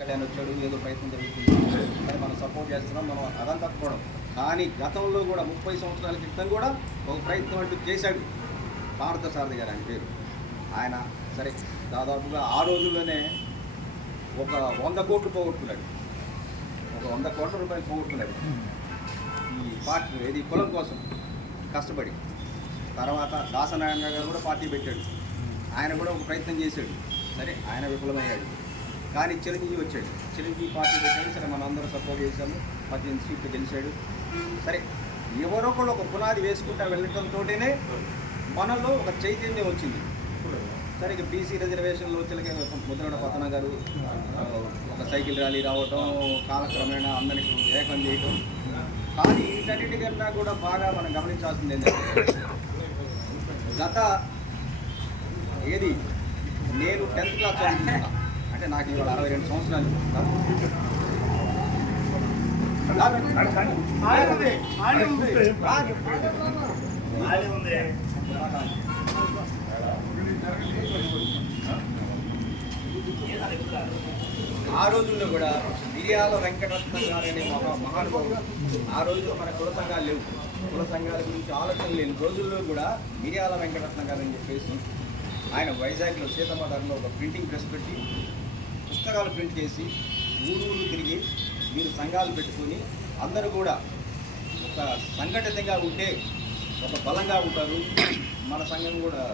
కళ్యాణ్ వచ్చాడు, ఏదో ప్రయత్నం జరుగుతుంది, కానీ మనం సపోర్ట్ చేస్తున్నాం, మనం అదంతా తప్పుకోవడం. కానీ గతంలో కూడా 30 సంవత్సరాల క్రితం కూడా ఒక ప్రయత్నం అంటూ చేశాడు పార్థసారథి గారు ఆయన పేరు. ఆయన సరే దాదాపుగా ఆ రోజుల్లోనే ఒక 100 కోట్లు పోగొట్టుకున్నాడు, ఒక 100 కోట్ల రూపాయలు పోగొట్టుకున్నాడు ఈ పార్టీ ఏది కులం కోసం కష్టపడి. తర్వాత దాసనారాయణ గారు కూడా పార్టీ పెట్టాడు, ఆయన కూడా ఒక ప్రయత్నం చేశాడు, సరే ఆయన విఫలమయ్యాడు. కానీ చిరంజీవి వచ్చాడు, చిరంజీవి పార్టీ పెట్టాడు, సరే మనం అందరం సపోర్ట్ చేశాము, 18 సీట్లు గెలిచాడు. సరే ఎవరొకళ్ళు ఒక పునాది వేసుకుంటా వెళ్ళటంతోనే మనలో ఒక చైతన్యం వచ్చింది. సరే ఇక బీసీ రిజర్వేషన్లో వచ్చే ముద్రగడ పద్మనాభ గారు ఒక సైకిల్ ర్యాలీ రావటం, కాలక్రమేణా అందరికీ ఏకం చేయటం. కానీ వీటన్నిటికన్నా కూడా బాగా మనం గమనించాల్సింది ఏంటంటే గత ఏది నేను 10th క్లాస్ చదువుతున్నా అంటే నాకు ఇవాళ 62 సంవత్సరాలు. ఆ రోజుల్లో కూడా మిరియాల వెంకటరత్న గారు అనే మహానుభావుడు, ఆ రోజుల్లో మన కుల సంఘాలు లేవు, కుల సంఘాల గురించి ఆలోచన లేని రోజుల్లో కూడా మిరియాల వెంకటరత్న గారు అని చెప్పేసి ఆయన వైజాగ్లో సీతమ్మధారంలో ఒక ప్రింటింగ్ ప్రెస్ పెట్టి పుస్తకాలు ప్రింట్ చేసి ఊరూరు తిరిగి మీరు సంఘాలు పెట్టుకొని అందరూ కూడా ఒక సంఘటితంగా ఉంటే ఒక బలంగా ఉంటారు, మన సంఘం కూడా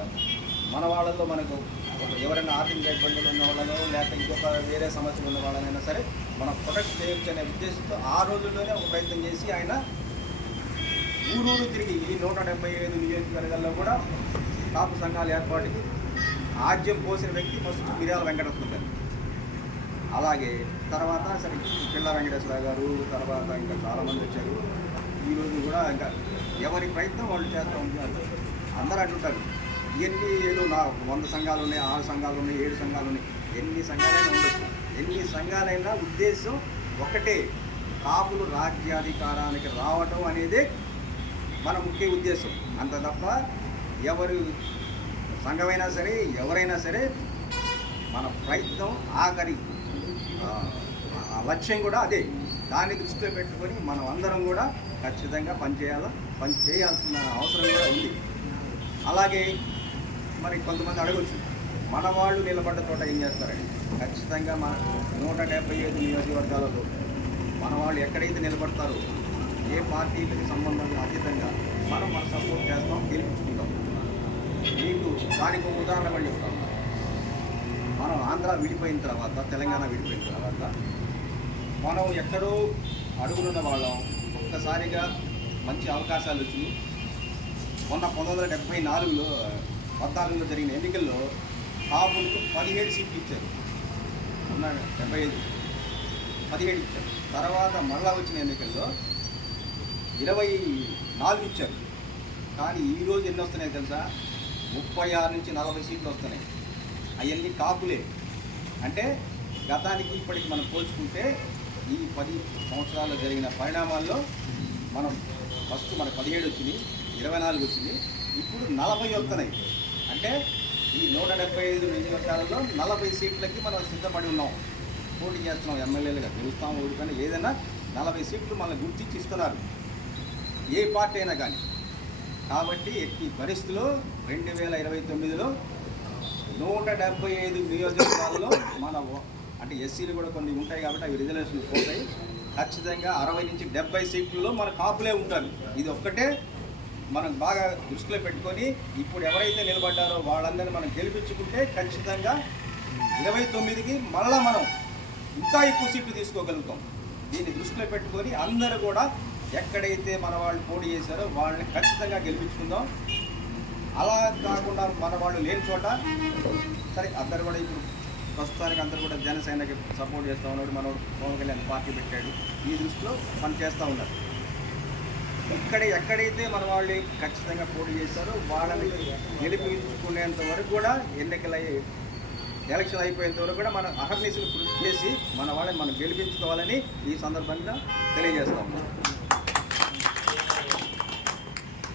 మన వాళ్ళలో మనకు ఒక ఎవరైనా ఆర్థిక ఇబ్బందులు ఉన్న వాళ్ళనో లేకపోతే ఇంకొక వేరే సమస్యలు ఉన్న వాళ్ళనైనా సరే మనం ప్రొటెక్ట్ చేయొచ్చు అనే ఉద్దేశంతో ఆ రోజుల్లోనే ఒక ప్రయత్నం చేసి ఆయన ఊరూరు తిరిగి ఈ 175 నియోజకవర్గాల్లో కూడా కాపు సంఘాల ఏర్పాటుకి ఆద్యం పోసిన వ్యక్తి ఫస్ట్ మిరియాల వెంకటరత్న గారు. అలాగే తర్వాత సరే పిల్ల వెంకటేశ్వర గారు, తర్వాత ఇంకా చాలామంది వచ్చారు. ఈరోజు కూడా ఇంకా ఎవరి ప్రయత్నం వాళ్ళు చేస్తూ ఉంటారు. అందరూ అంటుంటారు ఇవన్నీ ఏదో నా 100 సంఘాలు ఉన్నాయి, 6 సంఘాలు ఉన్నాయి, 7 సంఘాలు ఉన్నాయి, ఎన్ని సంఘాలైనా ఉండొచ్చు. ఎన్ని సంఘాలైనా ఉద్దేశం ఒకటే, కాపులు రాజ్యాధికారానికి రావటం అనేది మన ముఖ్య ఉద్దేశం. అంత తప్ప ఎవరు సంఘమైనా సరే ఎవరైనా సరే మన ప్రయత్నం ఆఖరి లక్ష్యం కూడా అదే. దాన్ని దృష్టిలో పెట్టుకొని మనం అందరం కూడా ఖచ్చితంగా పనిచేయాల్సిన అవసరం కూడా ఉంది. అలాగే మరి కొంతమంది అడగచ్చు, మన వాళ్ళు నిలబడ్డ చోట ఏం చేస్తారండి? ఖచ్చితంగా మన 175 నియోజకవర్గాలలో మన వాళ్ళు ఎక్కడైతే నిలబడతారో ఏ పార్టీలకు సంబంధం అతీతంగా మనం సపోర్ట్ చేస్తాం, గెలిపించుకుంటాం. మీకు దానికి ఒక ఉదాహరణ కూడా చెప్తాం. మనం ఆంధ్ర విడిపోయిన తర్వాత, తెలంగాణ విడిపోయిన తర్వాత మనం ఎక్కడో అడుగునున్న వాళ్ళం ఒక్కసారిగా మంచి అవకాశాలు వచ్చినాయి. మొన్న 1974లో 14లో జరిగిన ఎన్నికల్లో కాపులకు 17 సీట్లు ఇచ్చారు. మొన్న 75 17 ఇచ్చారు. తర్వాత మళ్ళా వచ్చిన ఎన్నికల్లో 24 ఇచ్చారు. కానీ ఈరోజు ఎన్ని వస్తున్నాయి తెలుసా? 36 నుంచి 40 సీట్లు వస్తున్నాయి. అవన్నీ కాపులే. అంటే గతానికి ఇప్పటికి మనం పోల్చుకుంటే ఈ 10 సంవత్సరాల్లో జరిగిన పరిణామాల్లో మనం ఫస్ట్ మనకు 17 వచ్చినాయి, 24 వచ్చినాయి, ఇప్పుడు 40 వస్తున్నాయి. అంటే ఈ 175 నియోజకవర్గాలలో 40 సీట్లకి మనం సిద్ధపడి ఉన్నాం, పోటీ చేస్తున్నాం. ఎమ్మెల్యేలుగా గెలుస్తాం, ఓడిపోయినా ఏదైనా 40 సీట్లు మనల్ని గుర్తించి ఇస్తున్నారు, ఏ పార్టీ అయినా కానీ. కాబట్టి ఈ పరిస్థితిలో 2029లో 175 నియోజకవర్గాల్లో మన అంటే ఎస్సీలు కూడా కొన్ని ఉంటాయి కాబట్టి అవి రిజర్వేషన్లు పోతాయి. ఖచ్చితంగా 60 నుంచి 70 సీట్లలో మన కాపులే ఉంటారు. ఇది ఒక్కటే మనం బాగా దృష్టిలో పెట్టుకొని ఇప్పుడు ఎవరైతే నిలబడ్డారో వాళ్ళందరినీ మనం గెలిపించుకుంటే ఖచ్చితంగా 29కి మళ్ళా మనం ఇంకా ఎక్కువ సీట్లు తీసుకోగలుగుతాం. దీన్ని దృష్టిలో పెట్టుకొని అందరూ కూడా ఎక్కడైతే మన వాళ్ళు పోటీ చేశారో వాళ్ళని ఖచ్చితంగా గెలిపించుకుందాం. అలా కాకుండా మన వాళ్ళు లేని చోట సరే అందరు కూడా ఇప్పుడు ప్రస్తుతానికి అందరూ కూడా జనసేనకి సపోర్ట్ చేస్తూ ఉన్నాడు, మనోడు పవన్ కళ్యాణ్ పార్టీ పెట్టాడు, ఈ దృష్టిలో పని చేస్తూ ఉన్నారు. ఎక్కడైతే మన వాళ్ళు ఖచ్చితంగా పోటీ చేశారో వాళ్ళని గెలిపించుకునేంత వరకు కూడా ఎలక్షన్ అయిపోయేంత వరకు కూడా మనం అహర్నిశలు కృషి చేసి మన వాళ్ళని మనం గెలిపించుకోవాలని ఈ సందర్భంగా తెలియజేస్తూ ఉన్నాం.